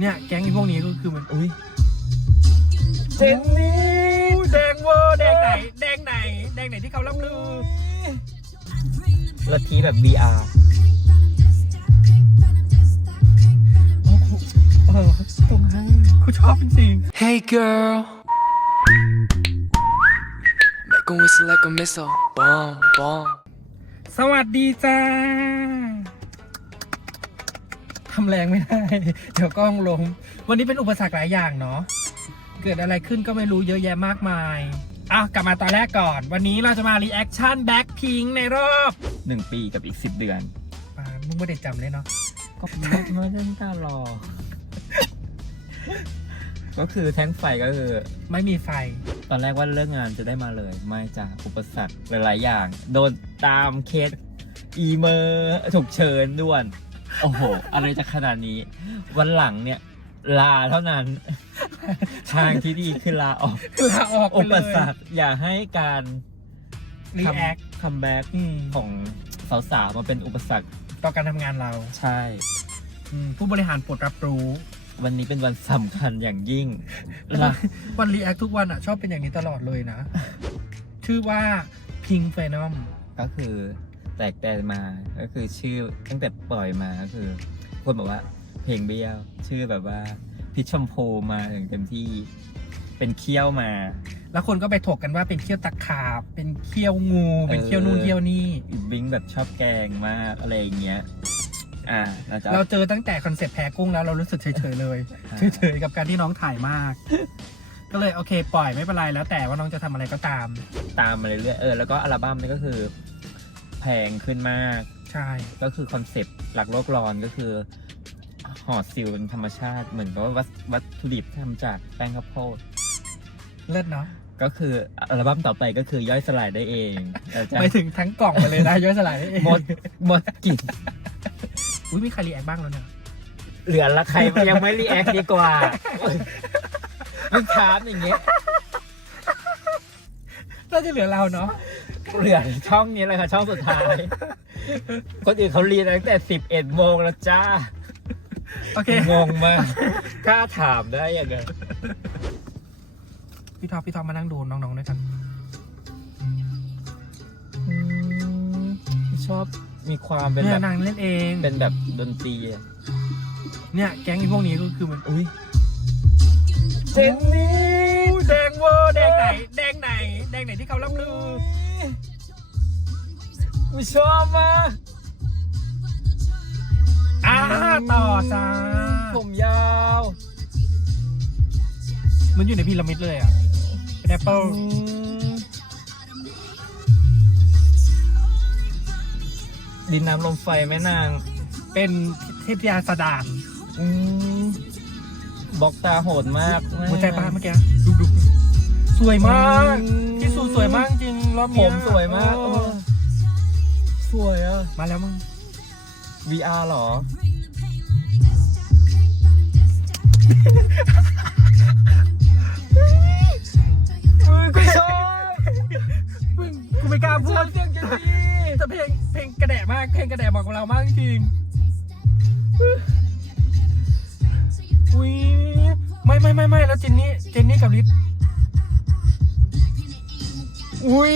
เนี่ยแก๊งไอ้พวกนี้ก็คือมันอุ้ยเจนนี่แดงเวอร์แดงไหน แดงไหน แดงไหนที่เขาล่ำลือลัทธิแบบ VR โอ้โหเออตรงนั้นกูชอบจริง Hey girl Make 'em whistle like a missile Bomb, bomb ๆสวัสดีจ้า ทำแรงไม่ได้ เดี๋ยวกล้องลงวันนี้เป็นอุปสรรคหลายอย่างเนาะเกิดอะไรขึ้นก็ไม่รู้เยอะแยะมากมายอะกลับมาตอนแรกก่อน วันนี้เราจะมารีแอคชั่นแบ็คพิงในรอบหนึ่งปีกับอีกสิบเดือนอ่ามึงไม่ได้จำเลยเนาะก็ไม่ไม่ได้ตารอ ก็คือแท่งไฟก็คือ ไม่มีไฟ ตอนแรกว่าเลิกงานจะได้มาเลย ไม่จ้ะอุปสรรคหลายๆอย่าง โดนตามเคสอีเมอร์ฉุกเฉินด่วน โอ้โห อะไรจะขนาดนี้ วันหลังเนี่ย ลาเท่านั้น ทางที่ดีคือลาออกลาออกไปอุเลปยสรรคอย่าให้การรีแอคคัมแบ็กอืมของสาวๆมาเป็นอุปสรรคต่อการทำงานเราใช่ อืมผู้บริหารโปรดรับรู้วันนี้เป็นวันสำคัญอย่างยิ่งลาวันรีแอคทุกวันอะ ชอบเป็นอย่างนี้ตลอดเลยนะ ชื่อว่าพิง p ฟนอมก็คือแตกแต่มา ก็คือชื่อตั้งแต่ปล่อยมาก็คือ คนบอกว่าเพลงเบี้ยว ชื่อแบบว่าพิชชมพูมาอย่างเต็มที่เป็นเคี้ยวมา แล้วคนก็ไปถกกันว่าเป็นเขี้ยวตะขาบ เป็นเขี้ยวงู เป็นเขี้ยวนู่นเออเขี้ยวนี่บิงแบบชอบแกงมากอะไรอย่างเงี้ยอ่าเราจะเราเจอตั้งแต่คอนเซ็ปต์แพ้กุ้งแล้วเรารู้สึกเฉยๆเลยอ่าเฉยๆกับการที่น้องถ่ายมาก ก็เลยโอเค ปล่อยไม่เป็นไรแล้วแต่ว่าน้องจะทำอะไรก็ตาม ตามมาเรื่อยๆเออแล้วก็อัลบั้มนี้ก็คือ แพงขึ้นมาก ใช่ ก็คือคอนเซปต์หลักโลกร้อนก็คือ ห่อซิลเป็นธรรมชาติ เหมือนกับว่าวัตวัตถุดิบที่ทำจากแป้งข้าวโพดเลิศเนาะก็คืออัลบั้มต่อไปก็คือย่อยสลายได้เองเราจะไปถึงทั้งกล่องไปเลยนะย่อยสลายได้เองหมดหมดกลิ่นอุ้ยมีใครรีแอคบ้างแล้วเนี่ยเหลือละใครยังไม่รีแอคดีกว่ามันถามอย่างเงี้ยน่าจะเหลือเราเนาะ เหลือช่องนี้แหละค่ะช่องสุดท้าย คนอื่นเขาเรียนตั้งแต่สิบเอ็ดโมงแล้วจ้าโอเคงงมากกล้าถามได้ยังไงพี่ท็อปพี่ท็อปมานั่งดูน้องๆด้วยกันอืมชอบมีความเป็นเนี่แบยบนางเล่นเอง เป็นแบบดนตรีอะเนี่ยแก๊งไอ้พวกนี้ก็คือมันอุ้ยเจนนี่แดงเวอร์แดงไหน แดงไหน แดงไหนที่เขาล่ำลือ ไม่ชอบมากอ่าต่อจ้าผมยาว มันอยู่ในพีระมิดเลยอะเป็นแอปเปิลอืมดินน้ำลมไฟแม่นาง เป็นเทพธิยาสดานอืมบล็อกตาโหดมากหัวใจป้าเมื่อกี้ดูดูสวยมากที่ สูสวยมากจริงรอบผเนี้มสวยมากเอเอออสวยอะ มาแล้วมึง VR เหรอกูชอบมึงกูไม่กล้าพูชอดบเสียงเจนนี่แต่เพลงเพลงกระแดะมากเพลงกระแดะบอกกับเรามากจริงอุ้ยไม่ไม่ไม่ไม่แล้วเจนนี่เจนนี่กับลิศ อุ้ย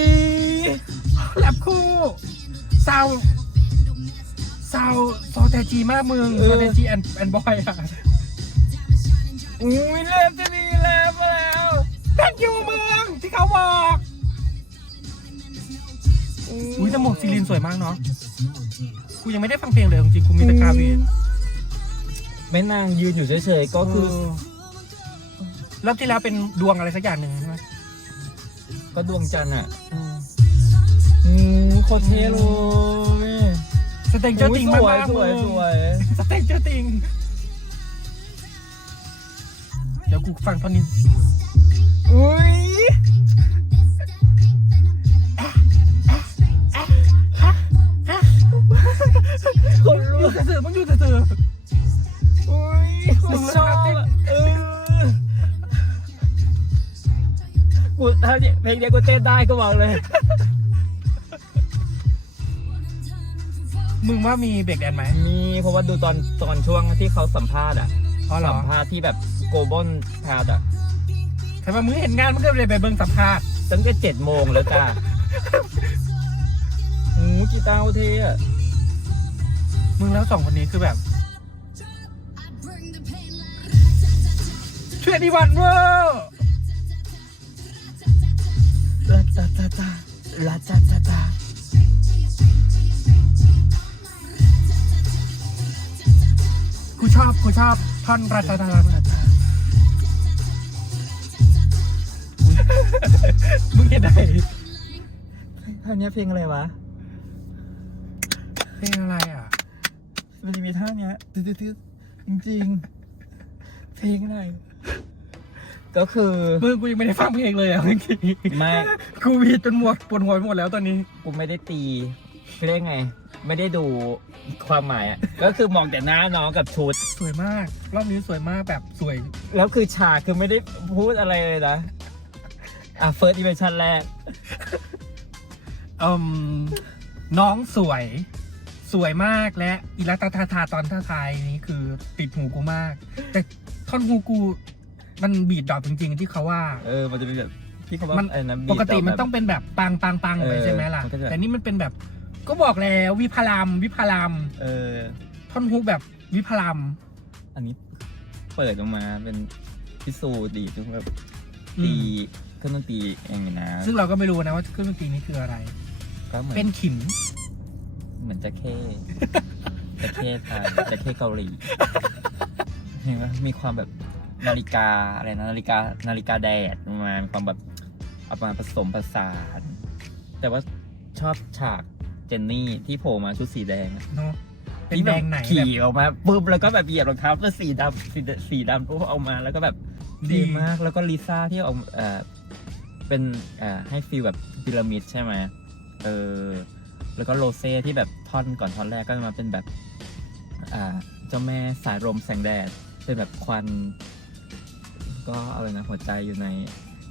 แลบคู่ซาวซาวซอแตจีมากมึงซอแตจีแอนแอนบอยอะอุ้ยเล็บจะมีเล็บมาแล้วแท็กยูเมืองที่เขาบอกอุ้ยแต่หมวกซีลินสวยมากเนาะกูยังไม่ได้ฟังเพลงเลยจริงๆกูมีแต่กาวีนแม่นางยืนอยู่เฉยๆก็คือรอบที่แล้วเป็นดวงอะไรสักอย่างหนึ่งใช่ไหม ก็ดวงจันทร์อะอืมโคตรเท่เลยสเต็งเจ้าติงอุ๊มายกสวยๆสวยมึงสวยสเต็งเจ้าติง เดี๋ยวกูฟังตอนนี้ อุ้ยคนอรู้ยู่ซื่อๆมึงอยู่ซื่ออุ้ยมึกูงชอบ กูถ้าเนี่ยเพลงเนี้ยกูเต้นได้ก็บอกเลยๆมึงว่ามีเบรกแดนไหมมีเพราะว่าดูตอนตอนช่วงที่เขาสัมภาษณ์อะอ๋อเหรอสัมภาษณ์ที่แบบโกลบอลพาดอะทำไมมึงเห็นงานมึงก็เลยไปเบิ่งสัมภาษณ์ตั้งแต่เจ็ดโมงแล้วจ้าโอ้กีตาร์เท่อะมึงแล้วสองคนนี้คือแบบ ช่วยดีวันเวอร์ ลาตาตาตาลาตาตาตากูชอบกูชอบท่อนราชาธามึงเห็นไหนท่านี้เพลงอะไรวะ เพลงอะไรอะ มันจะมีท่าเนี้ยตึ๊ดตึ๊ดตึ๊ดจริงๆ เพลงอะไร ก็คือมึงกูยังไม่ได้ฟังเพลงเลยอะเมื่อกี้ไม่กูวีดจนหมดปวดหัวไปหมดแล้วตอนนี้กูไม่ได้ตีเรียกไง ไม่ได้ดูความหมายอะ ก็คือมองแต่หน้าน้องกับชุด สวยมาก รอบนี้สวยมากแบบสวย แล้วคือฉากคือไม่ได้พูดอะไรเลยนะ อะเฟิร์สอิมเพรสชั่นแรกเอ่มน้องสวย สวยมากและอิรัตทาทาตอนท่าทายนี้คือติดหูกูมาก แต่ท่อนหูกู มันบีดดรอปจริง ๆ ที่เขาว่า เออ มันจะเป็นแบบที่เขาว่ามัน ไอ้นะปกติมันแบบต้องเป็นแบบปังปังปังไปเออใช่ไหมล่ะมันก็จะแต่นี่มันเป็นแบบก็บอกแล้ววิพารามวิพารามเออ ท่อนฮุกแบบวิพารามอันนี้เปิดออกมาเป็นพิสูจน์ดีทุกแบบอืมตีเครื่องดนตรีอย่างนี้นะ ซึ่งเราก็ไม่รู้นะว่าเครื่องดนตรีนี้คืออะไร ก็เหมือนเป็นขิม เหมือนจะเข้จะเข้ไทยจะเข้เกาหลีเห็นไหมมีความแบบ นาฬิกาอะไรนะนาฬิกานาฬิกาแดดมามีความแบบเอามาผสมผสาน แต่ว่าชอบฉากเจนนี่ที่โผล่มาชุดสีแดงอะเนาะเป็นที่แดบบงไหนขี่แบบออกมาปุ๊บแล้วก็แบบเหยียบรองเท้าเป็นสีดำสีสีดำปุ๊บเอามาแล้วก็แบบดีดีมากแล้วก็ลิซ่าที่เอาเอ่อเป็นเอ่อให้ฟีลแบบพีระมิดใช่ไหมเออแล้วก็โรเซ่ที่แบบท่อนก่อนท่อนแรกก็มาเป็นแบบอ่าเจ้าแม่สายลมแสงแดดเป็นแบบควัน ก็อะไรนะหัวใจอยู่ใน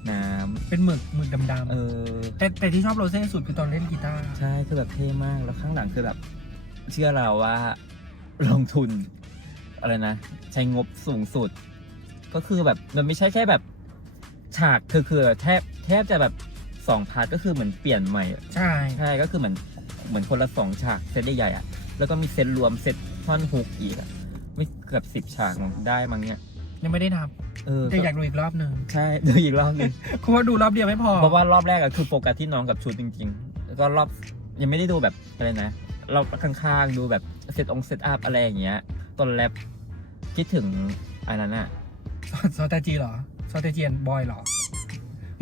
น้ำเป็นหมึกหมึกดำเออ ๆแต่แต่ที่ชอบโรเซ่สุดคือตอนเล่นกีตาร์ใช่คือแบบเท่มากแล้วข้างหลังคือแบบ เชื่อเราว่าลงทุน อะไรนะ ใช้งบสูงสุด ก็คือแบบมันไม่ใช่แค่แบบฉากคือคือแทบแทบจะแบบสองพาร์ทก็คือเหมือนเปลี่ยนใหม่ ใช่ ใช่ก็คือเหมือนเหมือนคนละสองฉากเซตใหญ่ๆอะ แล้วก็มีเซตรวมเซตท่อนฮุกอีกอะ ไม่เกือบสิบฉากมั้งได้มั้งเนี่ย ยังไม่ได้ทเออำแต่อยากดูอีกรอบหนึ่งใช่ดูอีกรอบหนึงเพราะว่าดูรอบเดียวไม่พอเพราะว่ารอบแรกอะคือโฟกัสที่น้องกับชุดจริงๆแล้วก็รอบยังไม่ได้ดูแบบอะไรนะรอบข้างๆดูแบบเซตองเซตอัพอะไรอย่างเงี้ยต้นแรปคิดถึงอันนั้นอะซอตาจีเหรอซอตาเจียนบอยเหรอ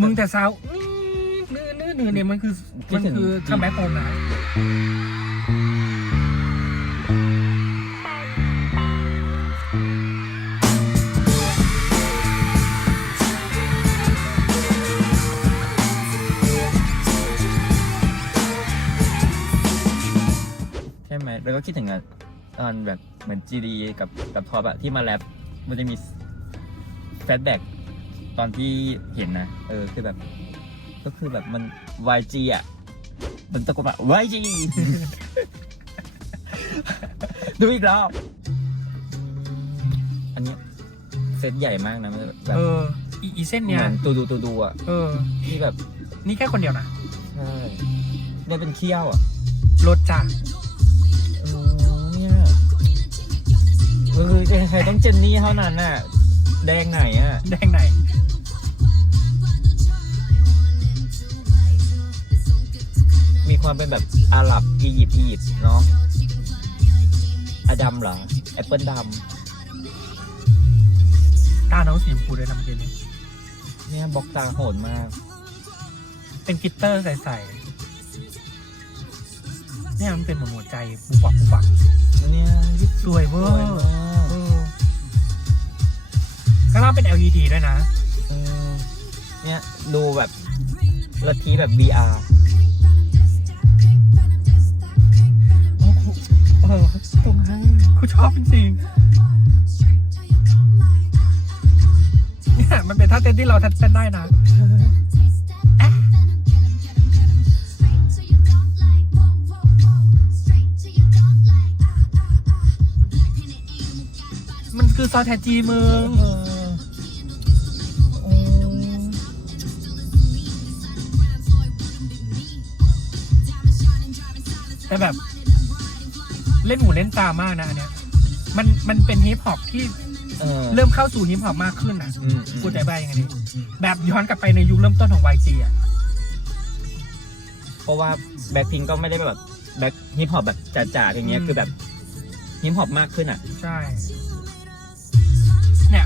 มึงแต่ซาวอื้อนื้อนื้อนื้อเนี่ยมันคือมันคือคัมแบ็คโฮมนะ แล้วก็คิดถึงอะตอนแบบเหมือนจีดีกับกับทอปอะที่มาแรปมันจะมีแฟลชแบ็กตอนที่เห็นนะเออคือแบบ ก็คือแบบมัน YG อะมันตะโกนแบบ YG ดูอีกรอบอันเนี้ยเซตใหญ่มากนะมันแบบเอออีอีเส้นเหเนี่ยมือนตูดูตูดูอะเออที่แบบ นี่แค่คนเดียวนะ ใช่เนี่ยเป็นเขี้ยวอะรถจ้ะ เออใครต้องเจนนี่เท่านั้นน่ะ แดงไหนอะ แดงไหน มีความเป็นแบบอาหรับ อียิปต์อียิปต์เนาะอะดำเหรอ แอปเปิลดตาน้องสีชมพูด้วยนะเมื่อกี้นี้ำเนี่ยบล็อกตาโหดมาก เป็นกลิตเตอร์ใสๆเนี่ยมันเป็นเหมือนหัวใจปุบปับปุบปับ แล้วเนี่ยสวยเวสอวยร์มากเออข้างล่างเป็น LED ด้วยนะ เออเนี่ยดูแบบลัทธิแบบ VR โอ้โหเออตรงนั้นกูชอบจริงๆเนี่ยมันเป็นท่าเต้นที่เราเต้นได้นะ คือซอแทจีมึง เออโอ้แต่แบบ เล่นหูเล่นตามากนะอันเนี้ย มันมันเป็นฮิปฮอปที่เออ เริ่มเข้าสู่ฮิปฮอปมากขึ้นอะอืมอืม พูดใจบ้ายังไงดีแบบย้อนกลับไปในยุคเริ่มต้นของ YG อะ เพราะว่าแบ็คพิงก็ไม่ได้แบบแบ็คฮิปฮอปแบบจ๋าๆอย่างเงี้ยอืม คือแบบฮิปฮอปมากขึ้นอะ ใช่เนี่ย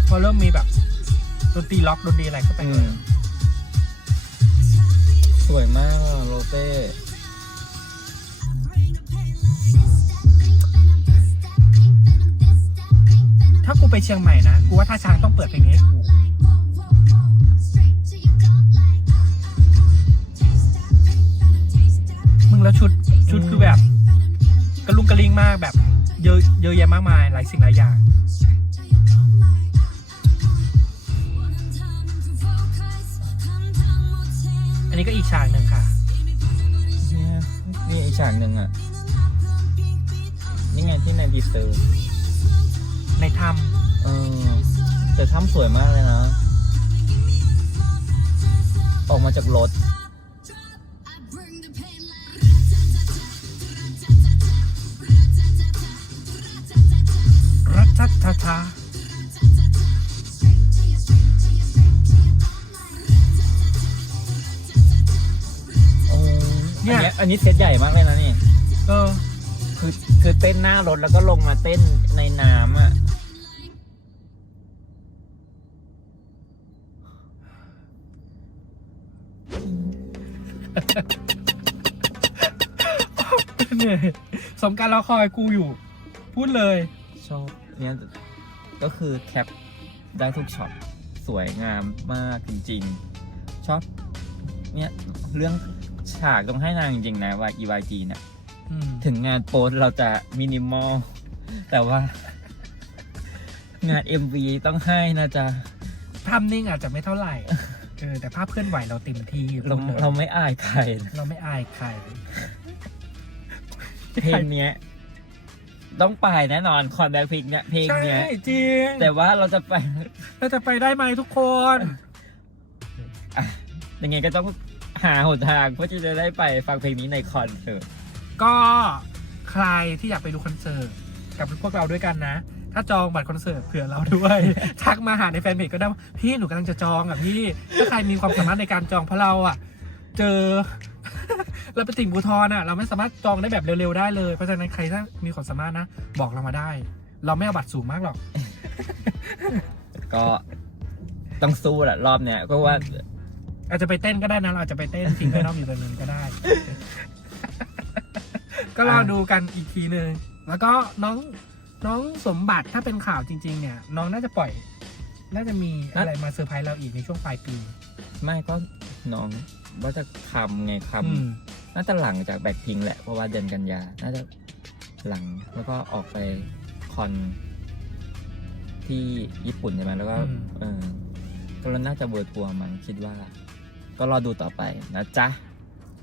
พอเริ่มมีแบบดนตรีล็อกดนตรีอะไรเข้าไปอืเลยมสวยมากอะโรเต้ถ้ากูไปเชียงใหม่นะ กูว่าท่าช้างต้องเปิดเพลงนี้ให้กูมึงแล้วชุดชุดคือแบบ กระลุงกระลิงมากแบบ เยอะเยอะแยะมากมายหลายสิ่งหลายอย่าง นนี้ก็อีกฉากหนึ่งค่ะ เนี่ยนี่อีกฉากหนึ่งอะ นี่ไงที่ในดีเซอร์ในถ้เออแต่ถ้ำสวยมากเลยนะ ออกมาจากรถำรัชทาทา อันเนี้ยอันนี้เซตใหญ่มากเลยนะนี่ เออ คือคือเต้นหน้ารถแล้วก็ลงมาเต้นในน้ำอะ เหนื่อยสมการรอคอยกูอยู่ พูดเลย ชอบเนี่ยก็คือแคปได้ทุกช็อตสวยงามมากจริง ๆ ชอบเนี่ยเรื่อง ฉากต้องให้นางจริงๆนะว่า EYG เนี่ยอืมถึงงานโปสเราจะมินิมอล แต่ว่า งาน MV ต้องให้นะจ๊ะ ภาพนิ่งอาจจะไม่เท่าไหร่ เออแต่ภาพเคลื่อนไหวเราเต็มที่เราพูดลยเราไม่อายใครนะเราไม่อายใคร เพลงเนี้ย ต้องไปแน่นอนคอนแบ็คพิกเนี่ยเพลงใช่เนี้ย จริงแต่ว่าเราจะไป เราจะไปได้ไหมทุกคนอะยังไงก็ต้อง หาหนทางเพื่อที่จะได้ไปฟังเพลงนี้ในคอนเสิร์ตก็ใครที่อยากไปดูคอนเสิร์ตกับพวกเราด้วยกันนะ ถ้าจองบัตรคอนเสิร์ตเผื่อเราด้วย ทักมาหาในแฟนเพจก็ได้ว่าพี่หนูกำลังจะจองอะพี่ถ้าใครมีความสามารถในการจองเพราะเราอะ เจอ เราเป็นติ่งบูทรอะ เราไม่สามารถจองได้แบบเร็วๆได้เลยเพราะฉะนั้นใครถ้ามีความสามารถนะ บอกเรามาได้ เราไม่เอาบัตรสูงมากหรอก ก็ต้องสู้แหละรอบเนี้ยก็ว่า อาจจะไปเต้นก็ได้นะเราอาจจะไปเต้นทิ้งไว้นอกอยู่ตรงนั้นก็ได้ ก็รอดูกันอีกทีหนึ่งแล้วก็น้องน้องสมบัติถ้าเป็นข่าวจริง ๆ เนี่ย น้องน่าจะปล่อย น่าจะมีอะไรมาเซอร์ไพรส์เราอีกในช่วงปลายปี ไม่ก็น้องว่าจะคำไงคอืมำน่าจะหลังจากแบ็คพิงแหละ เพราะว่าเดือนกันยา น่าจะหลังแล้วก็ออกไปคอนที่ญี่ปุ่นใช่ไหมแล้วก็ อืม เออก็น่าจะเวิร์ทัวร์มั้งคิดว่า ก็รอดูต่อไปนะจ๊ะ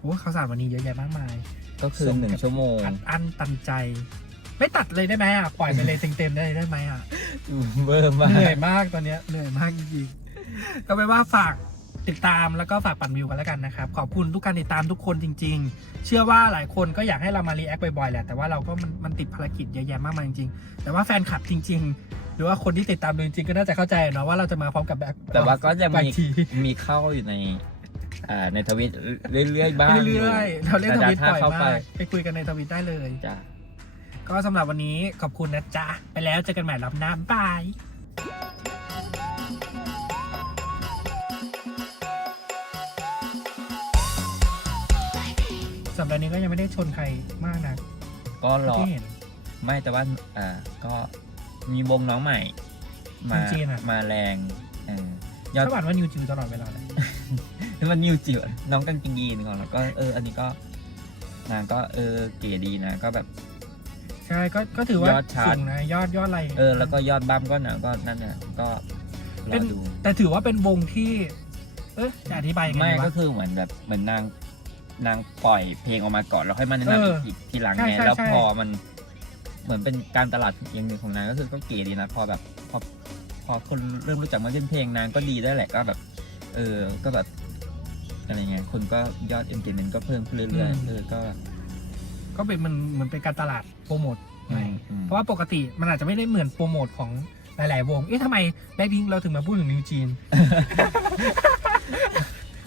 โอ้ข่าวสารวันนี้เยอะแยะมากมาย ก็คือส่งหนึ่งกับชั่วโมงอัดอั้นตันใจ ไม่ตัดเลยได้ไหมอะปล่อยไปเลยเต็มๆได้ได้ไหมอะเบอร์มาเหนื่อยกมากตอนเนี้ยเหนื่อยมากจริงๆก็ไปนว่าฝากติดตามแล้วก็ฝากปั่นวิวกันแล้วกันนะครับ ขอบคุณทุกการติดตามทุกคนจริง ๆ เชื่อว่าหลายคนก็อยากให้เรามารีแอคบ่อยๆแหละแต่ว่าเราก็มันมันติดภารกิจเยอะแยะมากมายจริงๆ แต่ว่าแฟนคลับจริง ๆ หรือว่าคนที่ติดตามดูจริงๆก็น่าจะเข้าใจเนาะว่าเราจะมาพร้อมกับแบบแต่ว่าก็จะบามีงทีมีเข้าอยู่ใน อ่าในทวิตเรื่อยๆบ้างเรื่อยๆเราเล่นทวิตแต่บ่อยถ้าเข้าไปมากไปคุยกันในทวิตได้เลยจ้ะก็สำหรับวันนี้ขอบคุณนะจ๊ะ ไปแล้วเจอกันใหม่รอบหน้าบายสัปดาห์นี้ก็ยังไม่ได้ชนใครมากนะก็รอที่เห็นไม่แต่ว่าอ่าก็มีวงน้องใหม่ มาคนจีนอะมาแรงเออยอดชอบอ่านว่านิวจิวตลอดเวลาเลย นี่มันนิวจิ๋วน้องกางเกงยีนก่อนแล้วก็เออ อันนี้ก็นางก็เออเก๋ดีนะก็แบบ ใช่ก็ก็ถือว่ายอดชาร์ตสูงนะยอดยอดอะไรเออแล้วก็ยอดบัมก็นะก็นั่นเนี่ยก็รเป็อนดู แต่ถือว่าเป็นวงที่ เอ๊ะจะอธิบายยังไงไม่ดีก็วะ คือเหมือนแบบเหมือนนางนางปล่อยเพลงออกมาก่อนแล้วค่อยมาแนะนำเออีอกทีทีหลังใช่ไงใช่แล้วใช่ พอมันเหมือนเป็นการตลาดอย่างหนึ่งของนางก็คือก็เก๋ดีนะพอแบบพอพอคนเริ่มรู้จักมากขึ้นเพลงนางก็ดีได้วยแหละก็แบบ เออก็แบบ อะไรเงี้ยคนก็ยอดเอนเกจเมนต์ก็เพิ่มขึ้นเรื่อยอืม ๆเออก็ ก็เป็นมันเหมือนเป็นการตลาดโปรโมทอืใหม่มอืม เพราะว่าปกติมันอาจจะไม่ได้เหมือนโปรโมทของหลาย ๆ วง เอ๊ะทำไมแบ็คพิงเราถึงมาพูดถึงนิวจีน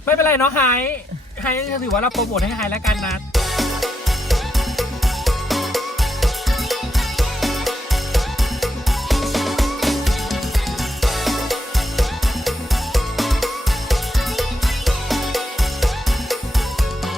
ไม่เป็นไรเนาะไฮไฮถือว่าเราโปรโมทให้ไฮแล้วกันนะ